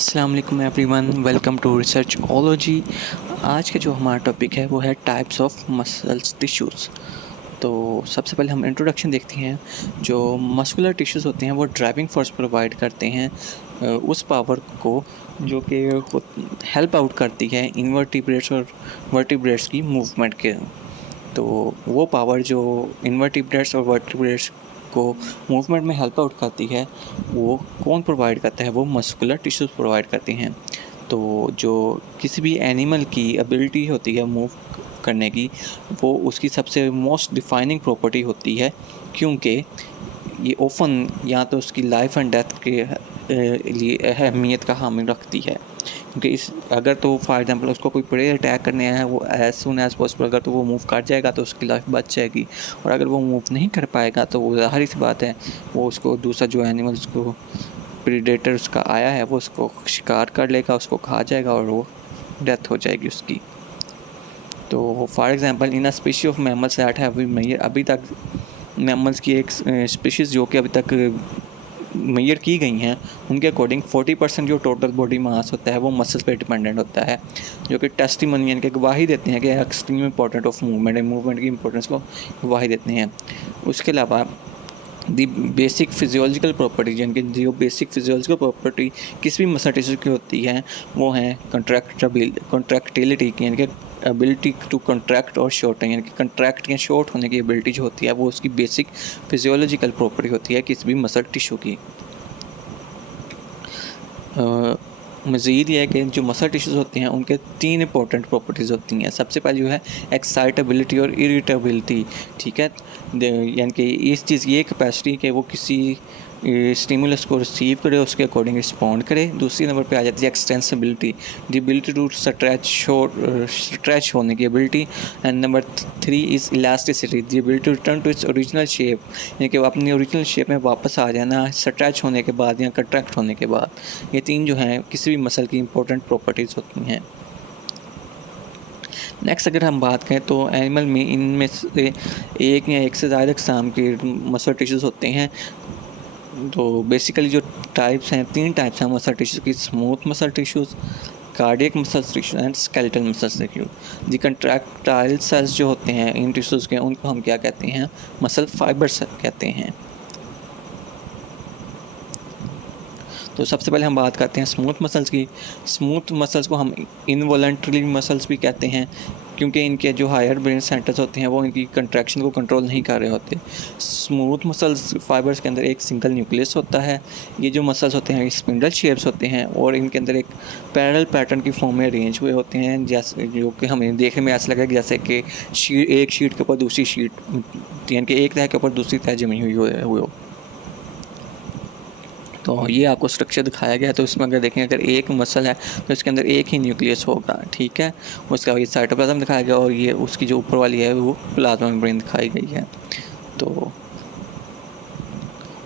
अस्सलाम वालेकुम everyone, welcome to रिसर्चोलॉजी। आज का जो हमारा टॉपिक है वो है टाइप्स ऑफ मसल्स टिश्यूज़। तो सबसे पहले हम इंट्रोडक्शन देखते हैं। जो मस्कुलर टिश्यूज़ होते हैं वो ड्राइविंग फोर्स प्रोवाइड करते हैं उस पावर को जो कि हेल्प आउट करती है इनवर्टिब्रेट्स और वर्टिब्रेट्स की मूवमेंट के। तो वो पावर जो इनवर्टिब्रेट्स और वर्टिब्रेट्स को मूवमेंट में हेल्प आउट करती है वो कौन प्रोवाइड करता है? वो मस्कुलर टिश्यूज़ प्रोवाइड करती हैं। तो जो किसी भी एनिमल की एबिलिटी होती है मूव करने की, वो उसकी सबसे मोस्ट डिफाइनिंग प्रॉपर्टी होती है, क्योंकि ये ऑफन या तो उसकी लाइफ एंड डेथ के लिए अहमियत का हामिल रखती है। क्योंकि इस अगर तो फॉर एग्जांपल उसको कोई प्रे अटैक करने आया है, वो एज सून एज़ पॉसिबल अगर तो वो मूव कर जाएगा तो उसकी लाइफ बच जाएगी, और अगर वो मूव नहीं कर पाएगा तो वो ज़ाहिर सी बात है वो उसको दूसरा जो एनिमल उसको प्रीडेटर उसका आया है वो उसको शिकार कर लेगा, उसको खा जाएगा और वो डेथ हो जाएगी उसकी। तो for example in a species of mammals that have been measured, अभी तक मैमल्स की एक स्पीशीज़ जो कि अभी तक मेजर की गई हैं, उनके अकॉर्डिंग 40% जो टोटल बॉडी मास होता है वो मसल्स पे डिपेंडेंट होता है, जो कि टेस्टिमोनी यानी कि गवाही देते हैं कि एक्सट्रीम इंपॉर्टेंट ऑफ मूवमेंट की इंपॉर्टेंस को गवाही देते हैं। उसके अलावा दी बेसिक फिजियोलॉजिकल प्रॉपर्टी, यानी कि जो बेसिक फिजियोलॉजिकल प्रॉपर्टी किसी भी मसल टिश्यू की होती है वो हैं कंट्रैक्टिलिटी की, यानी कि एबिलिटी टू कंट्रैक्ट और शॉर्टन, यानी कि कंट्रैक्ट या शॉर्ट होने की एबिलिटी जो होती है वो उसकी बेसिक फिजियोलॉजिकल प्रॉपर्टी होती है किसी भी मसल टिश्यू की। मज़ीद ये है कि जो मसल टिश्यूज़ होते हैं उनके 3 इंपॉर्टेंट प्रॉपर्टीज़ होती हैं। सबसे पहले जो है एक्साइटेबिलिटी और इरिटेबिलिटी, ठीक है। यानी कि इस चीज़ ये कैपेसिटी कि वो किसी स्टिमुलस को रिसीव करे, उसके अकॉर्डिंग रिस्पॉन्ड करे। दूसरी नंबर पे आ जाती है extensibility, the ability to stretch होने की ability. And number 3 is elasticity, the ability to return to its original shape, यानी कि वो अपनी ओरिजिनल शेप में वापस आ जाना स्ट्रेच होने के बाद या कंट्रैक्ट होने के बाद। ये 3 जो हैं किसी भी मसल की इंपॉर्टेंट प्रॉपर्टीज़ होती हैं। नेक्स्ट अगर हम बात करें तो एनिमल में इनमें से एक या एक से ज़्यादा अक़साम के मसल टिश्यूज़ होते हैं। तो बेसिकली जो टाइप्स हैं, 3 टाइप्स हैं मसल टिश्यूज़ की: smooth muscle tissues, cardiac muscle tissue and skeletal muscle tissue. The contractile cells जो होते हैं इन टिश्यूज़ के, उनको हम क्या कहते हैं? मसल फाइबर्स कहते हैं। तो सबसे पहले हम बात करते हैं स्मूथ मसल्स की। स्मूथ मसल्स को हम इनवॉलंटरी मसल्स भी कहते हैं, क्योंकि इनके जो हायर ब्रेन सेंटर्स होते हैं वो इनकी कंट्रैक्शन को कंट्रोल नहीं कर रहे होते। स्मूथ मसल्स फाइबर्स के अंदर एक सिंगल न्यूक्लियस होता है। ये जो मसल्स होते हैं स्पिंडल शेप्स होते हैं और इनके अंदर एक पैरेलल पैटर्न की फॉर्म में अरेंज हुए होते हैं, जैसे जो कि हमें देखने में ऐसा लगेगा जैसे कि एक शीट के ऊपर दूसरी शीट, यानी कि एक तह के ऊपर दूसरी तह जमी हुई हो। तो ये आपको स्ट्रक्चर दिखाया गया है। तो इसमें अगर देखें, अगर एक मसल है तो इसके अंदर एक ही न्यूक्लियस होगा, ठीक है। उसका ये साइटोप्लाज्म दिखाया गया और ये उसकी जो ऊपर वाली है वो प्लाज्मा मेम्ब्रेन दिखाई गई है। तो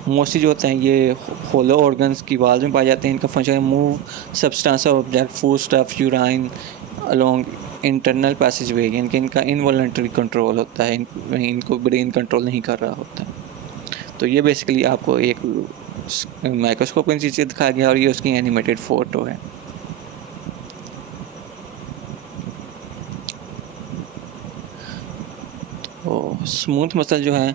मोस्टली जो होते हैं ये होलो ऑर्गन्स की वाल्स में पाए जाते हैं। इनका फंक्शन है move substance object, food stuff, urine along internal passage वे, यानी कि इनका इनवॉलंटरी कंट्रोल होता है, इनको ब्रेन कंट्रोल नहीं कर रहा होता। तो ये बेसिकली आपको एक माइक्रोस्कोप की चीज़ें दिखाया गया और ये उसकी एनिमेटेड फ़ोटो है। तो स्मूथ मसल जो है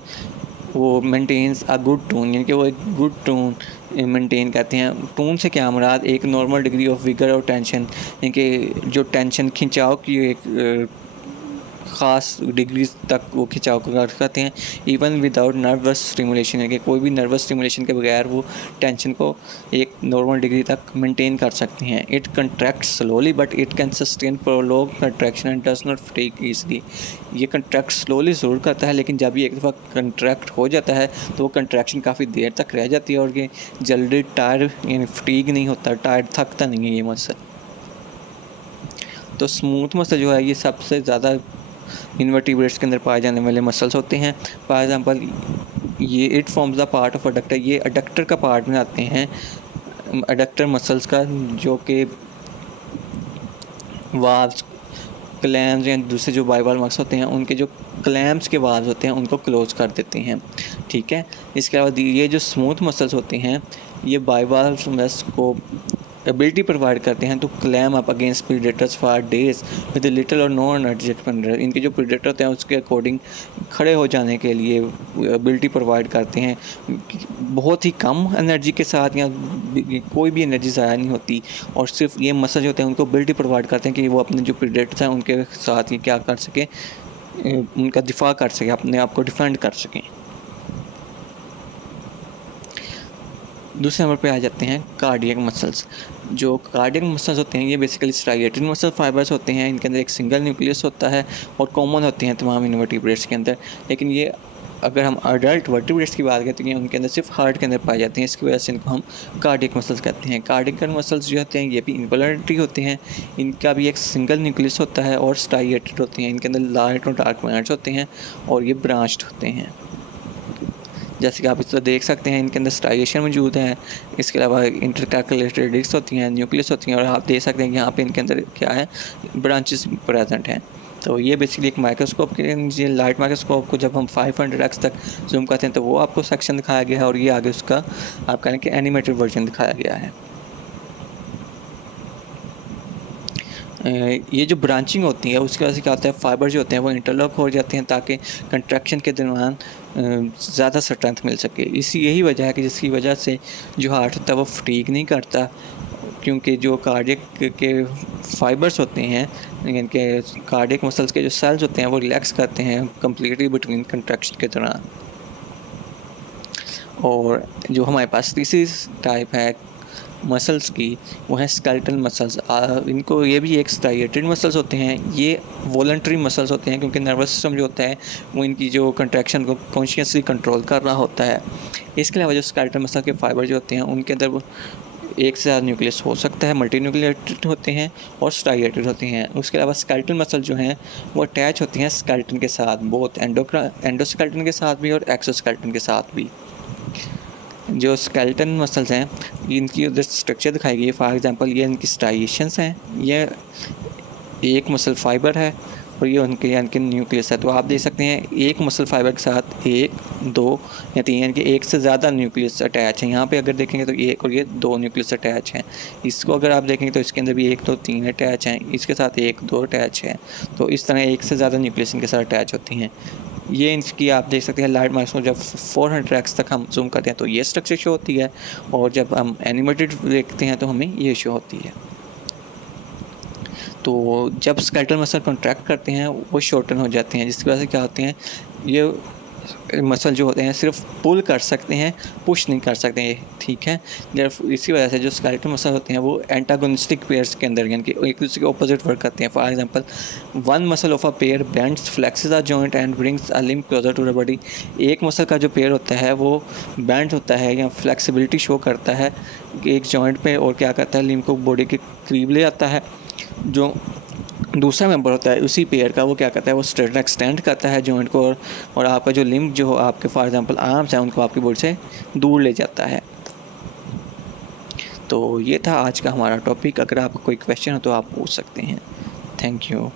वो मेंटेन्स अ गुड टोन, यानी कि वो एक गुड टोन मेंटेन करते हैं। टोन से क्या मुराद? एक नॉर्मल डिग्री ऑफ विगर और टेंशन, यानी कि जो टेंशन खिंचाव की एक ख़ास डिग्रीज तक वो खिंचाव को करते हैं, इवन विदाउट नर्वस स्टिमुलेशन, यानी कि कोई भी नर्वस स्टिमुलेशन के बगैर वो टेंशन को एक नॉर्मल डिग्री तक मेंटेन कर सकते हैं। It contract slowly but it can sustain prolong contraction and does not freak easily. ये कंट्रैक्ट स्लोली ज़रूर करता है, लेकिन जब ये एक दफ़ा कंट्रैक्ट हो जाता है तो वो कंट्रैक्शन काफ़ी देर तक रह जाती है और ये जल्दी टायर यानी फ्रीक नहीं होता, टायर थकता नहीं है ये मसल। तो स्मूथ मसल जो है ये सबसे ज़्यादा इनवर्टिब्रेट्स के अंदर पाए जाने वाले मसल्स होते हैं। फॉर एग्जांपल ये it forms the part of adductor, ये अडक्टर का पार्ट में आते हैं, अडक्टर मसल्स का, जो कि वाल्व्स, क्लैम्स या दूसरे जो बाइवाल्व मसल्स होते हैं उनके जो क्लैम्स के वाल्व्स होते हैं उनको क्लोज कर देते हैं, ठीक है। इसके अलावा ये जो स्मूथ मसल्स होते हैं ये बाइवाल्व मसल्स को एबिलिटी प्रोवाइड करते हैं to clam up against predators for days with little or no energy expenditure. इनके जो प्रीडेटर होते हैं उसके अकॉर्डिंग खड़े हो जाने के लिए एबिलिटी प्रोवाइड करते हैं, बहुत ही कम एनर्जी के साथ, या कोई भी एनर्जी ज़ाया नहीं होती, और सिर्फ ये मसल जो होते हैं उनको एबिलिटी प्रोवाइड करते हैं कि वो अपने जो प्रीडेटर्स हैं उनके साथ ही क्या कर सकें, उनका दिफा कर सकें, अपने आप को डिफेंड कर सकें। दूसरे नंबर पे आ जाते हैं कार्डियक मसल्स। जो कार्डियक मसल्स होते हैं ये बेसिकली स्ट्राइएटेड मसल फाइबर्स होते हैं। इनके अंदर एक सिंगल न्यूक्लियस होता है और कॉमन होते हैं तमाम इनवर्टिब्रेट्स के अंदर, लेकिन ये अगर हम अडल्ट वर्टिब्रेट्स की बात करते हैं उनके अंदर सिर्फ हार्ट के अंदर पाए जाते हैं। इसकी वजह से इनको हम कार्डियक मसल्स कहते हैं। कार्डियक मसल्स जो होते हैं ये भी इनवॉलंटरी होते हैं, इनका भी एक सिंगल न्यूक्लियस होता है और स्ट्राइएटेड होते हैं। इनके अंदर लाइट और डार्क बैंड्स होते हैं और ये ब्रांच्ड होते हैं। जैसे कि आप इस तरह देख सकते हैं, इनके अंदर स्ट्राइएशन मौजूद है, इसके अलावा इंटरकैलकुलेटेड डिस्क होती हैं, न्यूक्लियस होती हैं, और आप देख सकते हैं कि यहाँ पे इनके अंदर क्या है, ब्रांचेस प्रेजेंट हैं। तो ये बेसिकली एक माइक्रोस्कोप के नीचे, लाइट माइक्रोस्कोप को जब हम 500x तक जूम करते हैं तो वो आपको सेक्शन दिखाया गया है, और ये आगे उसका आप कहें कि एनिमेटेड वर्जन दिखाया गया है। ये जो ब्रांचिंग होती है उसकी वजह से क्या होता है, फाइबर जो होते हैं वो इंटरलॉक हो जाते हैं ताकि कंट्रैक्शन के दौरान ज़्यादा स्ट्रेंथ मिल सके। यही वजह है कि जिसकी वजह से जो हार्ट होता है वो फटीग नहीं करता, क्योंकि जो कार्डियक के फाइबर्स होते हैं, इनके कार्डियक मसल्स के जो सेल्स होते हैं वो रिलैक्स करते हैं कम्प्लीटली बिटवीन कंट्रैक्शन के दौरान। और जो हमारे पास तीसरी टाइप है मसल्स की, वो है स्केलेटल मसल्स। इनको ये भी एक स्ट्राइएटेड मसल्स होते हैं। ये वॉलंटरी मसल्स होते हैं क्योंकि नर्वस सिस्टम जो होता है वो इनकी जो कंट्रैक्शन को कॉन्शियसली कंट्रोल कर रहा होता है। इसके अलावा जो स्केलेटल मसल के फाइबर जो होते हैं उनके अंदर वो एक से ज़्यादा न्यूक्लियस हो सकता है, मल्टी न्यूक्लिएटेड होते हैं और स्ट्राइएटेड होते हैं। उसके अलावा स्केलेटल मसल जो हैं वो अटैच होती हैं स्केलेटन के साथ, बोथ एंडोस्केलेटन के साथ भी और एक्सोस्केलेटन के साथ भी। जो स्केलेटन मसल्स हैं इनकी उधर स्ट्रक्चर दिखाई गई है। फॉर एग्जांपल ये इनकी स्ट्राइएशंस हैं, ये एक मसल फाइबर है और ये उनके न्यूक्लियस है। तो आप देख सकते हैं एक मसल फाइबर के साथ 1, 2 या 3 यानी कि एक से ज़्यादा न्यूक्लियस अटैच हैं। यहाँ पे अगर देखेंगे तो एक और ये 2 न्यूक्लियस अटैच हैं। इसको अगर आप देखेंगे तो इसके अंदर भी 1, 2, 3 अटैच हैं, इसके साथ 1, 2 अटैच हैं। तो इस तरह एक से ज़्यादा न्यूक्लियस इनके साथ अटैच होती हैं। ये इनकी आप देख सकते हैं लाइट माइक्रोस्कोप जब 400x तक हम जूम करते हैं तो ये स्ट्रक्चर शो होती है, और जब हम एनिमेटेड देखते हैं तो हमें ये शो होती है। तो जब स्केलेटल मसल कॉन्ट्रैक्ट करते हैं वो शॉर्टन हो जाते हैं, जिसकी वजह से क्या होते हैं, ये मसल जो होते हैं सिर्फ पुल कर सकते हैं, पुश नहीं कर सकते हैं, ठीक है। जब इसी वजह से जो स्केलेटल मसल होते हैं वो एंटागोनिस्टिक पेयर्स के अंदर यानी कि एक दूसरे के ऑपोजिट वर्क करते हैं। For example one muscle of a pair bends flexes a joint and brings a limb closer to the body. एक मसल का जो पेयर होता है वो बेंड होता है या फ्लेक्सिबिलिटी शो करता है एक जॉइंट पे, और क्या करता है, लिम्ब को बॉडी के करीब ले आता है। जो दूसरा मेंबर होता है उसी पेयर का वो क्या करता है, वो स्ट्रेट एक्सटेंड करता है जॉइंट को, और आपका जो लिम्ब जो आपके फॉर एग्जांपल आर्म्स हैं उनको आपकी बॉडी से दूर ले जाता है। तो ये था आज का हमारा टॉपिक। अगर आपका कोई क्वेश्चन हो तो आप पूछ सकते हैं। Thank you.